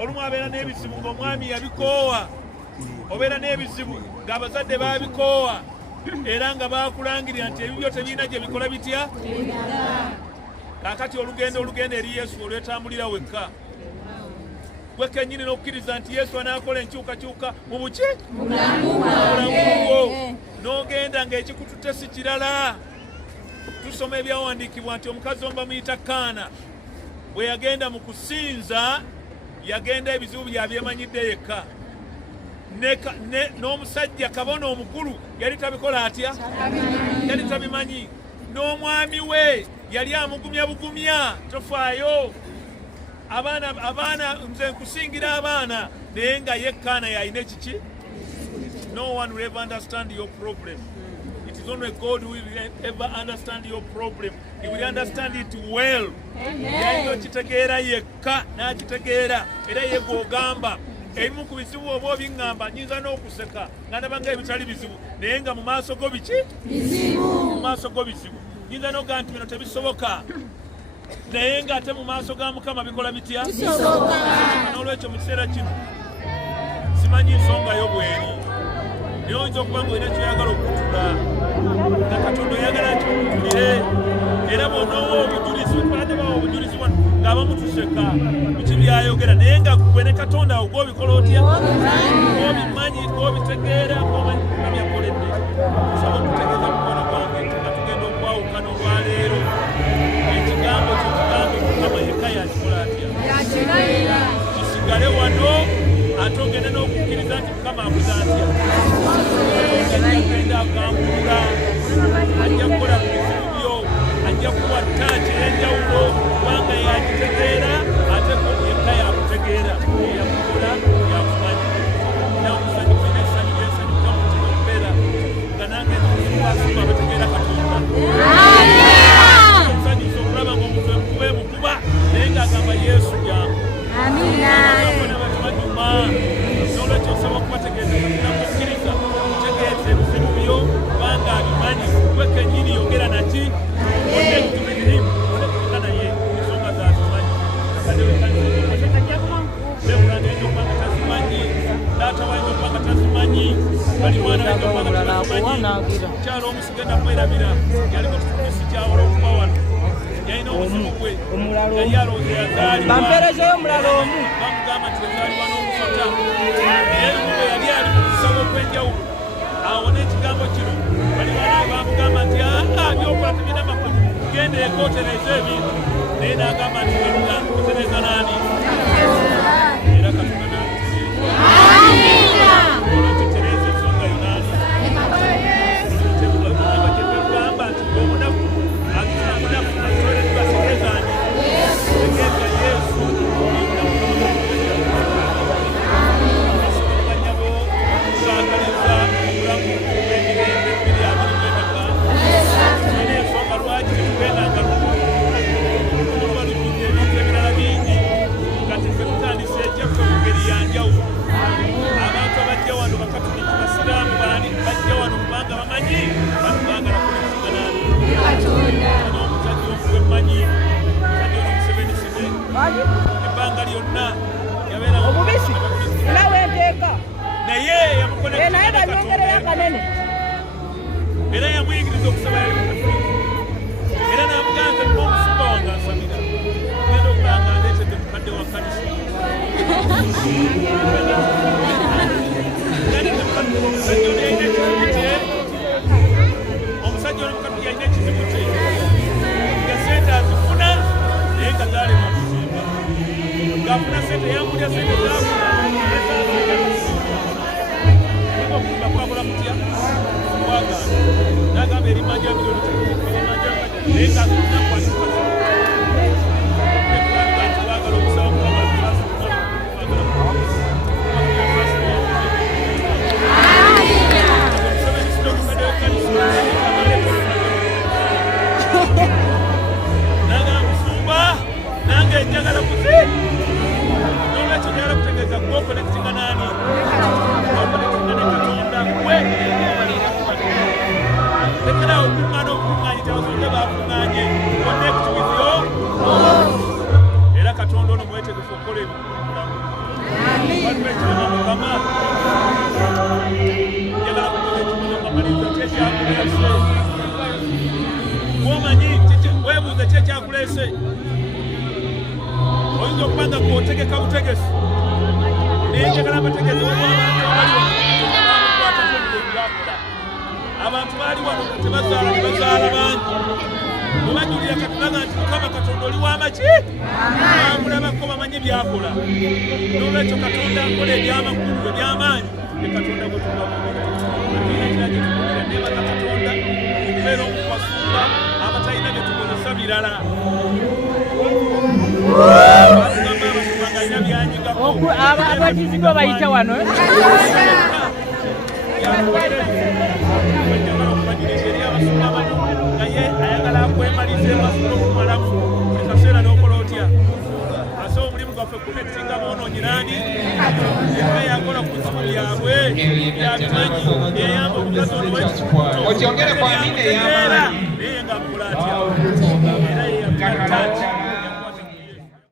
olumu abeera n'ebizibu ng'omwami yabikoowa, obeera n'ebizibu ng'abazadde baabikoowa era nga baakulangirira nti ebibyo tebiina gye bikola bitya. Kaakati olugendo eri Yesu olwetambulira wekka, gwe kennyini n'okkiriza nti Yesu anaakola enkyukakyuka mu buki mu bulamu bwo, n'ogenda ng'ekikututte si kirala. Tusoma ebyawandiikibwa nti omukazi omu bamuyita Kaana bwe yagenda mu kusinza yagenda ebizibu byabyemanyidde yekka, n'omusajja kabona omukulu yali tabikola atya, yali tabimanyi, n'omwami we yali amugumya bugumya, tofaayo abaana nze nkusingira abaana, naye nga ye Kaana yalina ekiki. No one will ever understand your problem. It is only God who will ever understand your problem. He will understand it well. Yalina okitegeera yekka n'akitegeera, era ye gw'ogamba ebimu ku bizibu oba obiŋŋamba nyinza n'okuseka nga ndaba nga ebitali bizibu, naye nga mu maaso go biki bizibu, mu maaso go bizibu. Nyinza n'ogamba nti bino tebisoboka, naye ng'ate mu maaso ga Mukama bikola bitya, bisoboka. N'olwekyo mu kiseera kino simanyi nsonga yo bw'eri, naye oyinza okuba ng'olina kyoyagala okutula nga Katonda oyagala nti okutulire, era bw'onoowa obujulizi twaladde bawa obujulizi wano ng'abamu tuseka biki byayogera, naye nga gwe ne Katonda awo gw'obikola otya, gw'obimanyi, gw'obitegeera, gw'omanyi nga byakoledde. Nsaba okutegeeza mukono gwange nga tugenda okwawukana olwaleero ekigambo kyo kigambo Mukama yekka yakikola atya, kisigale wano ate ogende n'okukkiriza nti Mukama akoze atya, agenda akangulula, ajja kukola ku bizibu byo, ajja kuwa ttaaki ey'enjawulo kubanga yakitegeera ate ko yekka yakutegeera, yakukola yakumanyi. Nawe omusanyufu n'essanyu lyensanyuka mu mutima okubeera nga nange nsuubasuuba bategeera Katonda. Omusanyufu okulaba ng'omutwe mukube mukuba naye ng'agamba Yesu jangu. N'abatumaduma n'olwekyo osaba okubategeeza namukkiriza mutegeeze ebizibu byo kubanga abimanyi, gwe kennyini yogera naki onekutubirimu onekutuka naye ensonga zazimanyi bekulangayinza okuba nga tazimanyi, taata wayinza okuba nga tazimanyi, bali mwana wayinza okuba nga tazimanyi. Mukyalo omusi genda kwerabira yaliko tutumisi kyawala okuba wano, yalina obuzibu bwe yali alonze yazaalibwa bamugamba nti yazaalibwa n'omusota, naye lumu bwe yali ali mu kusaba okw'enjawulo awona ekigambo kino, bali bana bamugamba nti byokola tebirina makulu, genda eka otereeza ebintu, naye n'agamba nti otereeza n'ani, era Katonda n'amutereeza. Olwekitereeza ensonga yo n'ani, kyetugamba nti omunaku amunaku asobola tubasegezaani tegeeza Yesu asomaganyabo kusaagaliza obulamu bw'emirembe 2025 ine ensonga lwaki tetugendanga luba lujjudde ebintu ebirala bingi nga teffe tutandise ekyaffe mu ngeri ya njawulo. Abantu abajja wano bakatuliki basiraamu bajja wano kubanga bamanyi batubangala kulikiganani n'omusajja omugwe mmanyi musajja ono Museveni ebbanga lyonna yabeera obubisi era wenteeka naye naye banyongereyo akanene era yamuyigiriza okusaba yali mukafiri era n'amugamba nti omusumba wange ansabira genda okulanga ndeetedde mukadde wa kanisa omusajja ono mukadde yalina ekizibu kye nga sente azifuna naye nga zaalema okuzimba, ng'afuna sente yambulya sente zaafuna okuzimba kwagula kutya kwagana n'agamba erimanja milioni erimanja naye ng'akunakwatibwa ekulanga nti twagala okusaba Mukama Museveni Womanyi webuuza ki ekyakuleese oyinza okubanga kwotegeka butegesi naye njagala abategezi wabwabantu abaliwakwatako ebyakola abantu baali wano tebazaala ne bazaala bangi webajulira katunaga nti Mukama Katonda oli w'amaki bamulabako bamanyi byakola n'olwekyo Katonda akola ebyamakulu ebyamaanyi ne Katonda gwe tubamumira nebaga Katonda okubeera omukwasula abatalina bye tukozesa birala abatizibwa bayita wano naye ayagala akwemalize masula okumalamu buli kaseera n'okola otya ase omulimu gwaffe kunekisinga boonoonyiraani eka yakola ku nsimu byabwe byabimanyi yeyamba omukazi ono wekikuto naye nga amukola atya era yeyakata